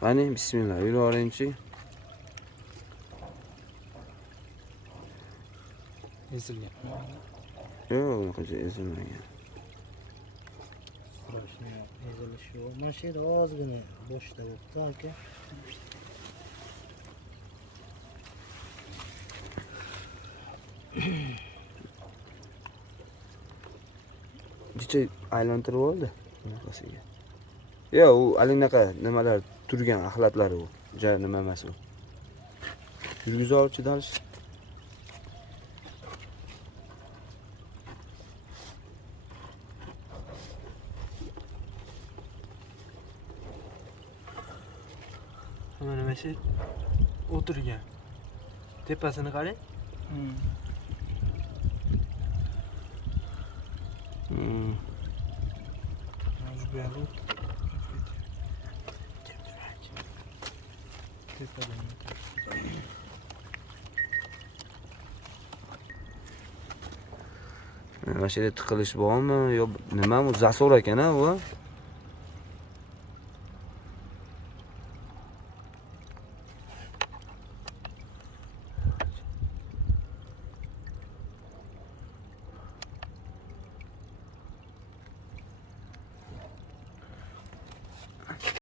Qani, bismillah, yuraveringchi. Ezilgan. Yo'q, unaqa ezilmagan. Strashni ezilishi yo'q. Mana shu yerda ozgina boshda bo'libdi aka. Necha aylantirib oldi bunaqasiga. Yo'q, u alinaqa nimalar turgan axlatlari u. Nima emas u. Yurgizovchi dalish. Mana shu o'tirgan. Tepasini qarang. Mana bu yerda Mana shu yerda tiqilish bormi yo nima bu zasor ekan-a bu?